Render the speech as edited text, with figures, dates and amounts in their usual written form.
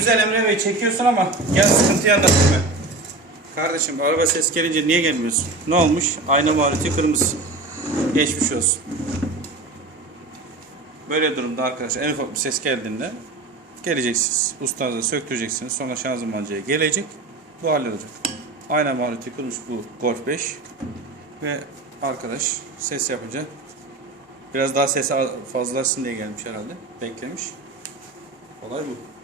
güzel Emre Bey çekiyorsun ama gel sıkıntıyı anlatayım ben. Kardeşim araba ses gelince niye gelmiyorsun? Ne olmuş? Ayna maruti kırmızı. Geçmiş olsun. Böyle durumda arkadaşlar en ufak bir ses geldiğinde geleceksiniz. Ustanıza söktüreceksiniz. Sonra şanzımancıya gelecek. Bu hallolacak. Ayna maruti kırmış bu Golf 5. Ve arkadaş ses yapınca biraz daha sesi fazlasın diye gelmiş herhalde. Beklemiş. Olay bu.